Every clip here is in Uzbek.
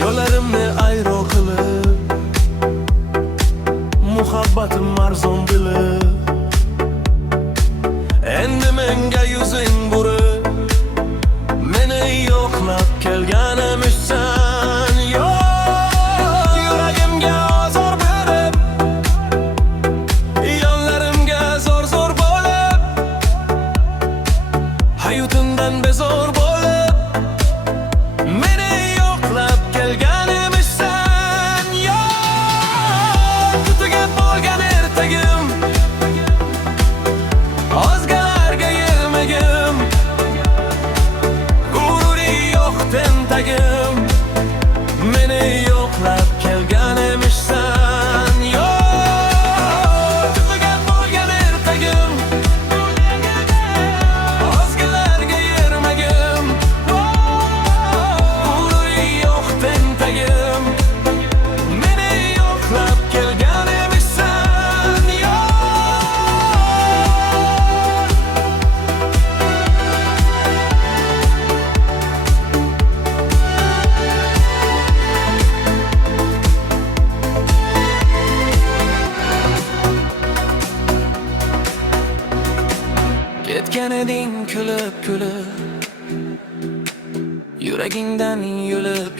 Yo'llarimni ayro qilib, muhabbatim arzon bilib, endi menga yuzing burib, meni yo'qlab kelganimizsan. Yuragimga ozor berib, yonlarimga zo'r bo'lib, hayotimdan bezor bo'lib, meni yo'qlab kelganimizsan. Tugab bo'lgan ertagim, ozgalarga yelmagim, g'ururi yo'q tentagim, meni yo'qlab kelganimizsan. Tugab bo'lgan ertagim, ozgalarga yelmagim, g'ururi yo'q tentagim, meni yo'qlab kelganimizsan. Ketgan eding kulib kulib, yuragingdan yulib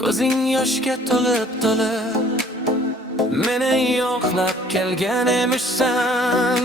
ko'zing yoshga to'lib meni yo'qlab kelganimizsan.